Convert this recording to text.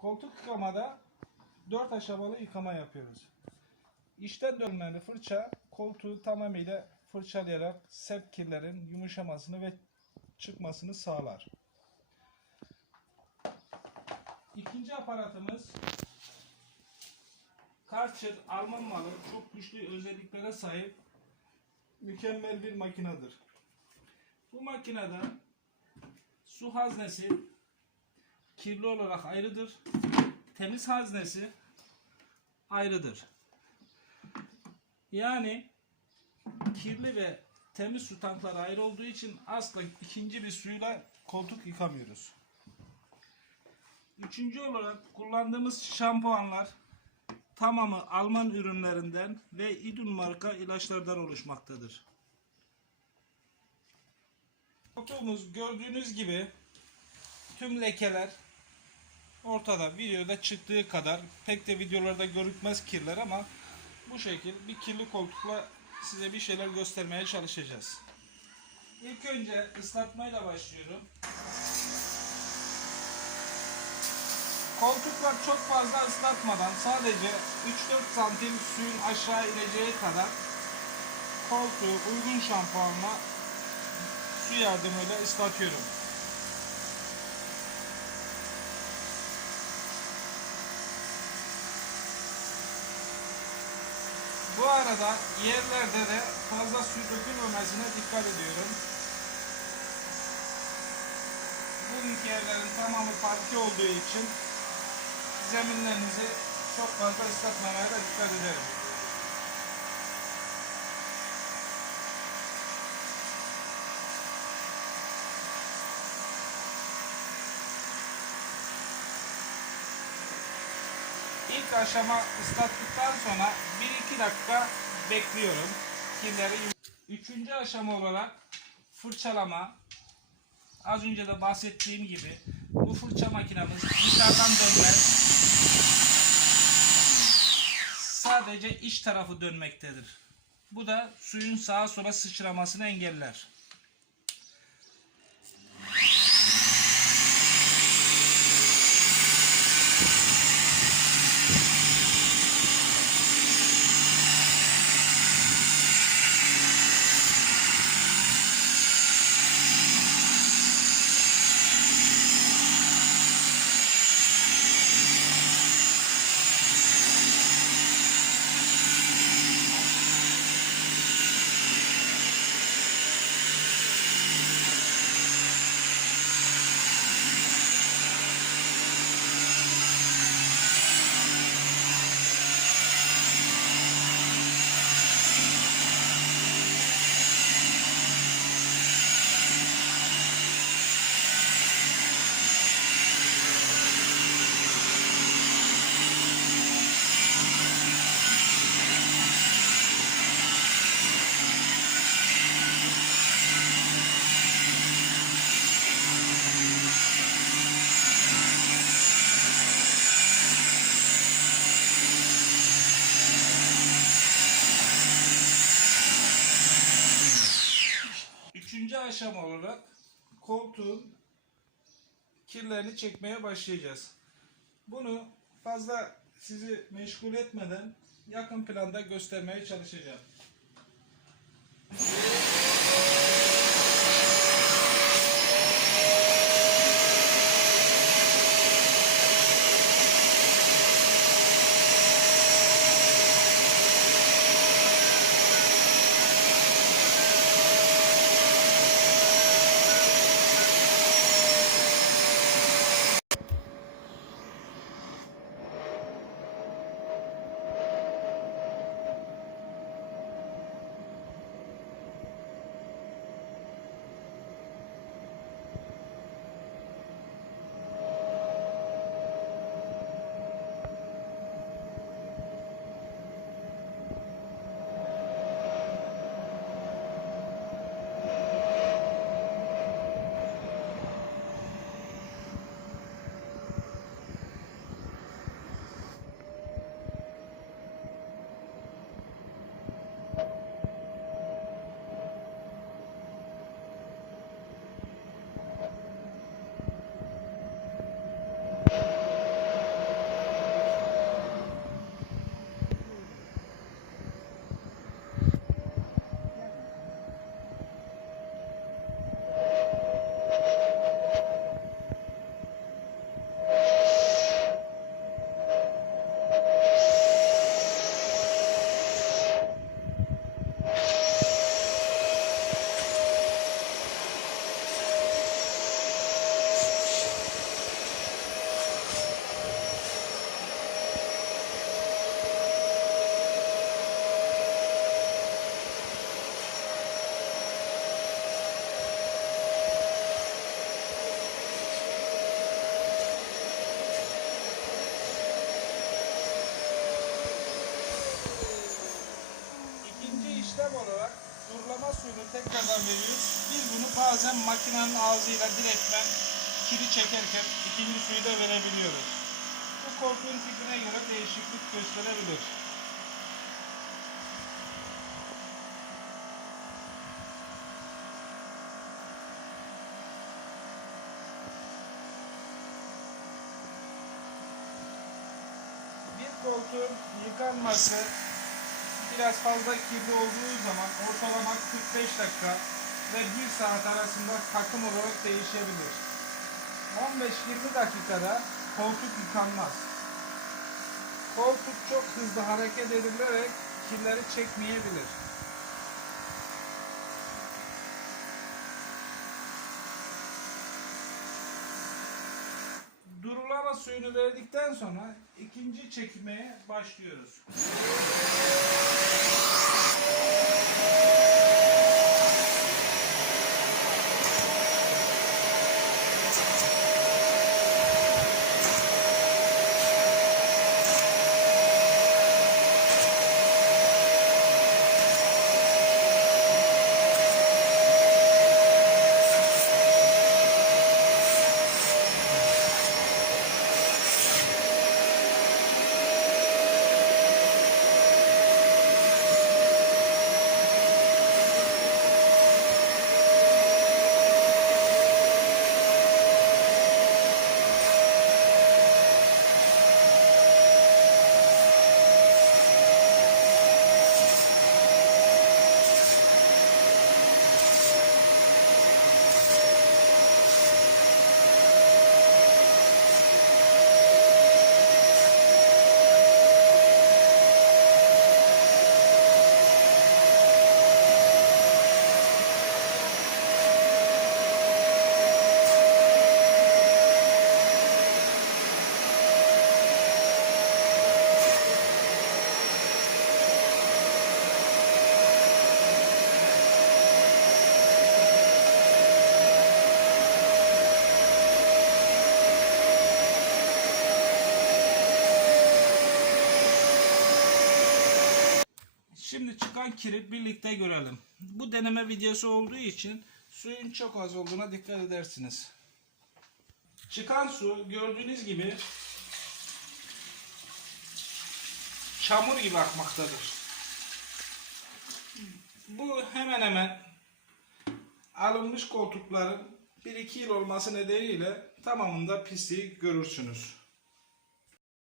Koltuk yıkamada 4 aşamalı yıkama yapıyoruz. İçten dönmeli fırça koltuğu tamamıyla fırçalayarak sert kirlerin yumuşamasını ve çıkmasını sağlar. İkinci aparatımız Karcher Alman malı çok güçlü özelliklere sahip mükemmel bir makinedir. Bu makinede su haznesi kirli olarak ayrıdır. Temiz haznesi ayrıdır. Yani kirli ve temiz su tankları ayrı olduğu için asla ikinci bir suyla koltuk yıkamıyoruz. Üçüncü olarak kullandığımız şampuanlar tamamı Alman ürünlerinden ve İdun marka ilaçlardan oluşmaktadır. Koltuğumuz gördüğünüz gibi tüm lekeler ortada. Videoda çıktığı kadar pek de videolarda görükmez kirler ama bu şekil bir kirli koltukla size bir şeyler göstermeye çalışacağız. İlk önce ıslatmayla başlıyorum. Koltuklar çok fazla ıslatmadan sadece 3-4 santim suyun aşağı ineceği kadar koltuğu uygun şampuanla su yardımıyla ıslatıyorum. Arada yerlerde de fazla su dökülmemesine dikkat ediyorum. Bugünkü yerlerin tamamı parke olduğu için zeminlerinizi çok fazla ıslatmamaya da dikkat ederim. İlk aşama ıslattıktan sonra 1-2 dakika bekliyorum. Kirleri yum- Üçüncü aşama olarak fırçalama. Az önce de bahsettiğim gibi bu fırça makinamız dışarıdan dönmez. Sadece iç tarafı dönmektedir. Bu da suyun sağa sola sıçramasını engeller. Üçüncü aşama olarak koltuğun kirlerini çekmeye başlayacağız. Bunu fazla sizi meşgul etmeden yakın planda göstermeye çalışacağım. Veriyoruz. Biz bunu bazen makinenin ağzıyla direktmen kiri çekerken ikinci suyu da verebiliyoruz. Bu koltuğun tipine göre değişiklik gösterebilir. Bir koltuğun yıkanması biraz fazla kirli olduğu zaman ortalama 45 dakika ve 1 saat arasında takım olarak değişebilir. 15-20 dakikada koltuk yıkanmaz. Koltuk çok hızlı hareket edilerek kirleri çekmeyebilir. Verdikten sonra ikinci çekmeye başlıyoruz. Şimdi çıkan kiri birlikte görelim. Bu deneme videosu olduğu için suyun çok az olduğuna dikkat edersiniz. Çıkan su gördüğünüz gibi çamur gibi akmaktadır. Bu hemen hemen alınmış koltukların 1-2 yıl olması nedeniyle tamamında pisliği görürsünüz.